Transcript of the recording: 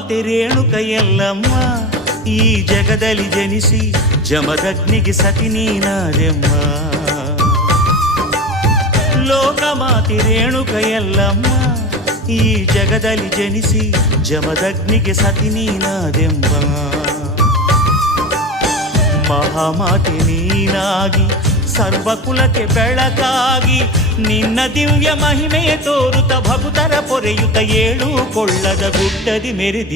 ಮಾತೆ ರೇಣುಕ ಎಲ್ಲಮ್ಮ ಈ ಜಗದಲ್ಲಿ ಜನಿಸಿ ಜಮದಗ್ನಿಗೆ ಸತಿ ನೀನಾದೆಮ್ಮ. ಲೋಕಮಾತೆ ರೇಣುಕ ಎಲ್ಲಮ್ಮ ಈ ಜಗದಲ್ಲಿ ಜನಿಸಿ ಜಮದಗ್ನಿಗೆ ಸತಿ ನೀನಾದೆಮ್ಮ. ಮಹಾಮಾತೆ ನೀನಾಗಿ ಸರ್ವಕುಲಕ್ಕೆ ಬೆಳಕಾಗಿ ನಿನ್ನ ದಿವ್ಯ ಮಹಿಮೆಯ ತೋರುತ್ತ ಭಕ್ತರ ಪೊರೆಯುತ್ತ ಏಳು ಕೊಳ್ಳದ ಗುಡ್ಡದಿ ಮೆರೆದಿ